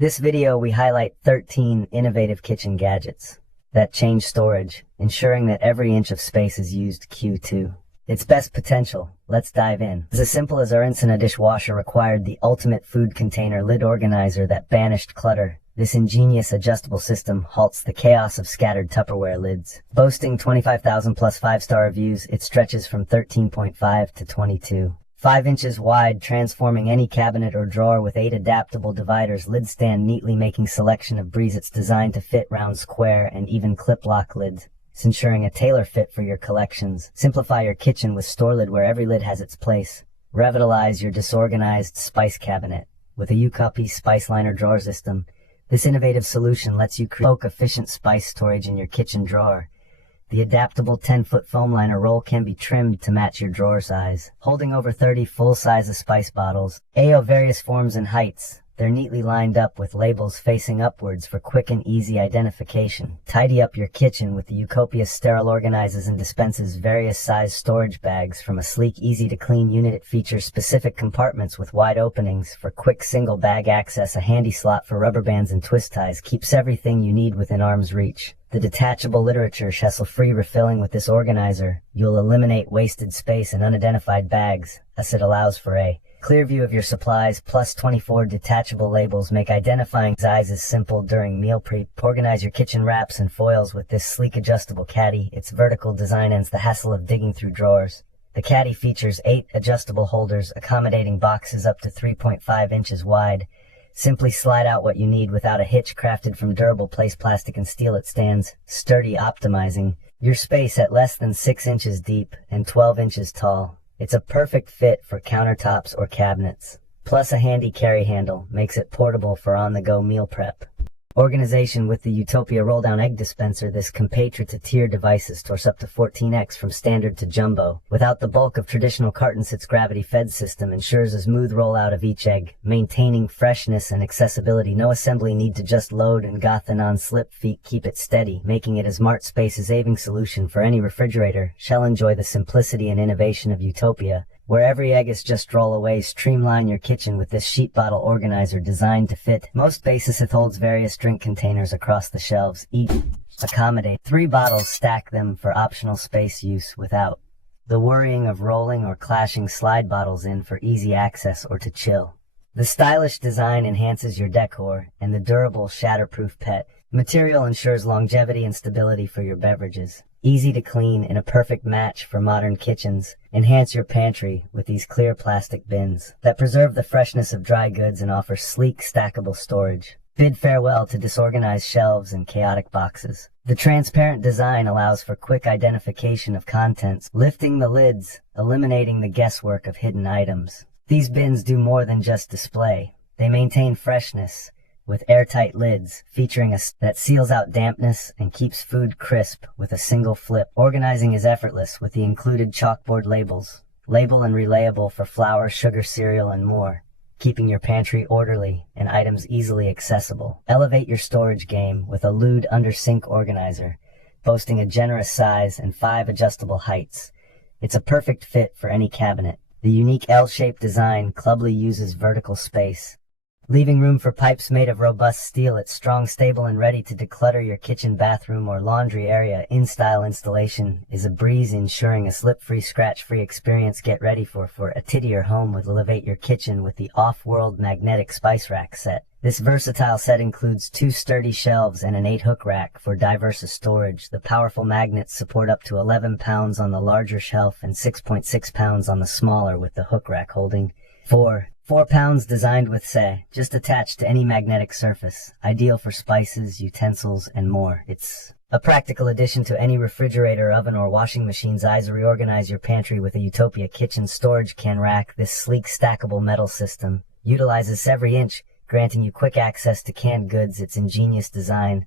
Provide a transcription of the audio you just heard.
This video we highlight 13 innovative kitchen gadgets that change storage, ensuring that every inch of space is used Q2 its best potential. Let's dive in. As simple as our Instant dishwasher required the ultimate food container lid organizer that banished clutter, this ingenious adjustable system halts the chaos of scattered Tupperware lids. Boasting 25,000 plus 5-star reviews, it stretches from 13.5 to 22.5 inches wide, transforming any cabinet or drawer with 8 adaptable dividers. Lids stand neatly, making selection of breeze. It's designed to fit round, square, and even clip lock lids, ensuring a tailor fit for your collections. Simplify your kitchen with store lid where every lid has its place. Revitalize your disorganized spice cabinet with a UCopy spice liner drawer system. This innovative solution lets you create efficient spice storage in your kitchen drawer. The adaptable 10-foot foam liner roll can be trimmed to match your drawer size, holding over 30 full-size spice bottles, of various forms and heights. They're neatly lined up with labels facing upwards for quick and easy identification. Tidy up your kitchen with the UCopia sterile organizes and dispenses various size storage bags from a sleek, easy-to-clean unit. It features specific compartments with wide openings for quick single bag access. A handy slot for rubber bands and twist ties keeps everything you need within arm's reach. The detachable literature, hassle-free refilling with this organizer. You'll eliminate wasted space and unidentified bags, as it allows for a clear view of your supplies. Plus 24 detachable labels make identifying sizes simple during meal prep. Organize your kitchen wraps and foils with this sleek adjustable caddy. Its vertical design ends the hassle of digging through drawers. The caddy features 8 adjustable holders, accommodating boxes up to 3.5 inches wide. Simply slide out what you need without a hitch. Crafted from durable place, plastic and steel, it stands sturdy, optimizing your space at less than 6 inches deep and 12 inches tall. It's a perfect fit for countertops or cabinets. Plus a handy carry handle makes it portable for on-the-go meal prep. Organization with the Utopia roll-down egg dispenser. This compatriot to tier devices stores up to 14x from standard to jumbo. Without the bulk of traditional cartons, its gravity-fed system ensures a smooth rollout of each egg, maintaining freshness and accessibility. No assembly need to just load and got the non-slip feet keep it steady, making it a smart space-saving solution for any refrigerator. Shall enjoy the simplicity and innovation of Utopia, where every egg is just roll away. Streamline your kitchen with this sheet bottle organizer designed to fit most bases. It holds various drink containers across the shelves. Each accommodate 3 bottles. Stack them for optional space use without the worrying of rolling or clashing. Slide bottles in for easy access or to chill. The stylish design enhances your decor, and the durable shatterproof PET material ensures longevity and stability for your beverages. Easy to clean and a perfect match for modern kitchens. Enhance your pantry with these clear plastic bins that preserve the freshness of dry goods and offer sleek, stackable storage. Bid farewell to disorganized shelves and chaotic boxes. The transparent design allows for quick identification of contents, lifting the lids, eliminating the guesswork of hidden items. These bins do more than just display. They maintain freshness with airtight lids, featuring that seals out dampness and keeps food crisp with a single flip. Organizing is effortless with the included chalkboard labels. Label and relayable for flour, sugar, cereal, and more, keeping your pantry orderly and items easily accessible. Elevate your storage game with a lewd under sink organizer, boasting a generous size and 5 adjustable heights. It's a perfect fit for any cabinet. The unique L-shaped design clubly uses vertical space, leaving room for pipes made of robust steel. It's strong, stable, and ready to declutter your kitchen, bathroom, or laundry area. In-style installation is a breeze, ensuring a slip-free, scratch-free experience. Get ready for a tittier home with Elevate Your Kitchen with the off-world magnetic spice rack set. This versatile set includes 2 sturdy shelves and an 8-hook rack for diverse storage. The powerful magnets support up to 11 pounds on the larger shelf and 6.6 pounds on the smaller, with the hook rack holding 4 pounds. Designed with just attached to any magnetic surface, ideal for spices, utensils, and more. It's a practical addition to any refrigerator, oven, or washing machine's eyes. Reorganize your pantry with a Utopia kitchen storage can rack. This sleek, stackable metal system utilizes every inch, granting you quick access to canned goods. Its ingenious design